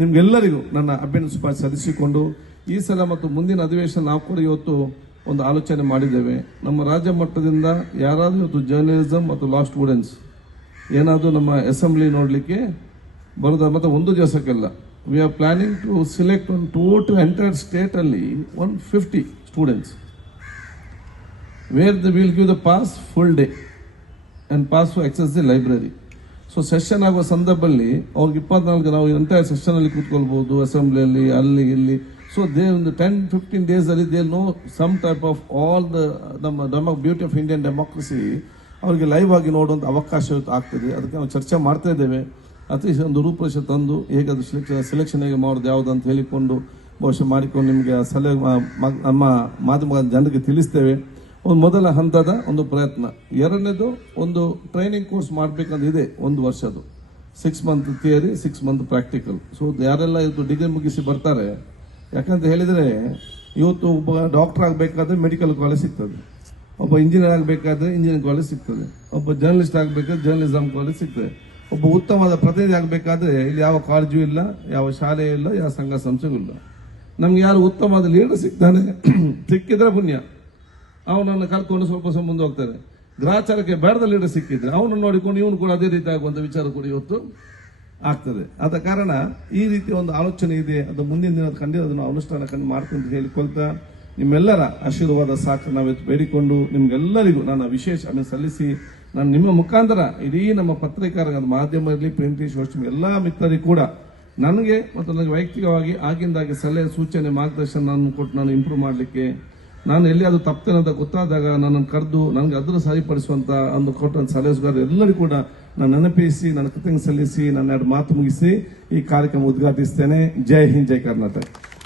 ನಿಮ್ಗೆಲ್ಲರಿಗೂ ನನ್ನ ಅಭಿನಂದನೆ ಶುಭಾಶಯ ಸಲ್ಲಿಸಿಕೊಂಡು ಈ ಸಲ ಮತ್ತು ಮುಂದಿನ ಅಧಿವೇಶನ ನಾವು ಕೂಡ ಇವತ್ತು ಒಂದು ಆಲೋಚನೆ ಮಾಡಿದ್ದೇವೆ. ನಮ್ಮ ರಾಜ್ಯ ಮಟ್ಟದಿಂದ ಯಾರಾದರೂ ಇವತ್ತು ಜರ್ನಲಿಸಮ್ ಮತ್ತು ಲಾ ಸ್ಟೂಡೆಂಟ್ಸ್ ಏನಾದರೂ ನಮ್ಮ ಅಸೆಂಬ್ಲಿ ನೋಡಲಿಕ್ಕೆ ಬರೋದ ಮತ್ತು ಒಂದು ದಿವಸಕ್ಕೆಲ್ಲ we are planning to select ಒಂದು ಟೋಟಲ್ ಎಂಟೈರ್ ಸ್ಟೇಟ್ ಅಲ್ಲಿ 150 students where they will give the pass full day and pass to access the library. So session ಆಗುವ ಸಂದರ್ಭದಲ್ಲಿ ಅವ್ರಿಗೆ 24 ನಾವು ಎಂಟೈರ್ ಸೆಷನ್ ಅಲ್ಲಿ ಕೂತ್ಕೊಳ್ಬಹುದು, ಅಸೆಂಬ್ಲಿಯಲ್ಲಿ ಅಲ್ಲಿ ಇಲ್ಲಿ. ಸೊ ದೇ ಒಂದು 10-15 days ಅಲ್ಲಿ they know some type of all ನಮ್ಮ ಬ್ಯೂಟಿ ಆಫ್ ಇಂಡಿಯನ್ ಡೆಮೋಕ್ರಸಿ ಅವರಿಗೆ ಲೈವ್ ಆಗಿ ನೋಡುವಂಥ ಅವಕಾಶ ಆಗ್ತದೆ. ಅದಕ್ಕೆ ನಾವು ಚರ್ಚೆ ಮಾಡ್ತಾ ಇದ್ದೇವೆ. ಅತಿ ಒಂದು ರೂಪರೇಷೆ ತಂದು ಹೇಗೆ ಅದು ಸೆಲೆಕ್ಷನ್ ಹೇಗೆ ಮಾಡೋದು ಯಾವುದು ಅಂತ ಹೇಳಿಕೊಂಡು ಬಹುಶಃ ಮಾಡಿಕೊಂಡು ನಿಮಗೆ ಸಲಹೆ ನಮ್ಮ ಮಾಧ್ಯಮ ಜನರಿಗೆ ತಿಳಿಸ್ತೇವೆ. ಒಂದು ಮೊದಲ ಹಂತದ ಒಂದು ಪ್ರಯತ್ನ. ಎರಡನೇದು ಒಂದು ಟ್ರೈನಿಂಗ್ ಕೋರ್ಸ್ ಮಾಡಬೇಕಂತ ಇದೆ, 1 ವರ್ಷದ್ದು 6 month theory 6 month practical. So ಯಾರೆಲ್ಲ ಇವತ್ತು ಡಿಗ್ರಿ ಮುಗಿಸಿ ಬರ್ತಾರೆ, ಯಾಕಂತ ಹೇಳಿದರೆ ಇವತ್ತು ಒಬ್ಬ ಡಾಕ್ಟರ್ ಆಗಬೇಕಾದ್ರೆ ಮೆಡಿಕಲ್ ಕಾಲೇಜ್ ಸಿಗ್ತದೆ, ಒಬ್ಬ ಇಂಜಿನಿಯರ್ ಆಗಬೇಕಾದ್ರೆ ಇಂಜಿನಿಯರಿಂಗ್ ಕಾಲೇಜ್ ಸಿಗ್ತದೆ, ಒಬ್ಬ ಜರ್ನಲಿಸ್ಟ್ ಆಗಬೇಕಾದ್ರೆ ಜರ್ನಲಿಸಮ್ ಕಾಲೇಜ್ ಸಿಗ್ತದೆ, ಒಬ್ಬ ಉತ್ತಮವಾದ ಪ್ರತಿನಿಧಿ ಆಗಬೇಕಾದ್ರೆ ಇಲ್ಲಿ ಯಾವ ಕಾಲೇಜು ಇಲ್ಲ, ಯಾವ ಶಾಲೆ ಇಲ್ಲ, ಯಾವ ಸಂಘ ಸಂಸ್ಥೆಗೂ ಇಲ್ಲ. ನಮ್ಗೆ ಯಾರು ಉತ್ತಮವಾದ ಲೀಡರ್ ಸಿಗ್ತಾನೆ ಸಿಕ್ಕಿದ್ರೆ ಪುಣ್ಯ, ಅವನನ್ನು ಕಲ್ತ್ಕೊಂಡು ಸ್ವಲ್ಪ ಮುಂದೆ ಹೋಗ್ತಾರೆ. ಗ್ರಾಚಾರಕ್ಕೆ ಬೇಡದ ಲೀಡರ್ ಸಿಕ್ಕಿದ್ರೆ ಅವನು ನೋಡಿಕೊಂಡು ಇವನು ಕೂಡ ಅದೇ ರೀತಿ ಆಗುವಂತ ವಿಚಾರ ಕೂಡ ಇವತ್ತು ಆಗ್ತದೆ. ಆದ ಕಾರಣ ಈ ರೀತಿ ಒಂದು ಆಲೋಚನೆ ಇದೆ, ಅದು ಮುಂದಿನ ದಿನದ ಖಂಡಿತ ಅದನ್ನು ಅನುಷ್ಠಾನ ಮಾಡ್ಕೊಂಡು ಹೇಳಿಕೊಳ್ತಾ ನಿಮ್ಮೆಲ್ಲರ ಆಶೀರ್ವಾದ ಸಾಕು ನಾವಿತ್ತು ಬೇಡಿಕೊಂಡು ನಿಮ್ಗೆಲ್ಲರಿಗೂ ನಾನು ವಿಶೇಷ ಸಲ್ಲಿಸಿ ನಾನು ನಿಮ್ಮ ಮುಖಾಂತರ ಇಡೀ ನಮ್ಮ ಪತ್ರಿಕಾರ ಮಾಧ್ಯಮ ಇರಲಿ, ಪ್ರಿಂಟ್, ಸೋಷಿಯಲ್ ಎಲ್ಲ ಮಿತ್ರರಿಗೆ ಕೂಡ ನನಗೆ ಮತ್ತು ನನಗೆ ವೈಯಕ್ತಿಕವಾಗಿ ಆಗಿಂದಾಗಿ ಸಲಹೆ ಸೂಚನೆ ಮಾರ್ಗದರ್ಶನ ನಾನು ಕೊಟ್ಟು ನಾನು ಇಂಪ್ರೂವ್ ಮಾಡಲಿಕ್ಕೆ, ನಾನು ಎಲ್ಲಿ ಅದು ತಪ್ಪೇನೆ ಅಂತ ಗೊತ್ತಾದಾಗ ನನ್ನನ್ನು ಕರೆದು ನನಗೆ ಅದನ್ನು ಸರಿಪಡಿಸುವಂತ ಒಂದು ಕೊಟ್ಟ ಸಲಹೆಗಾರ ಎಲ್ಲರಿಗೂ ಕೂಡ ನಾನು ನೆನಪಿಸಿ ನನ್ನ ಕೃತಜ್ಞತೆ ಸಲ್ಲಿಸಿ ನನ್ನ 2 ಮಾತು ಮುಗಿಸಿ ಈ ಕಾರ್ಯಕ್ರಮ ಉದ್ಘಾಟಿಸ್ತೇನೆ. ಜೈ ಹಿಂದ್, ಜೈ ಕರ್ನಾಟಕ.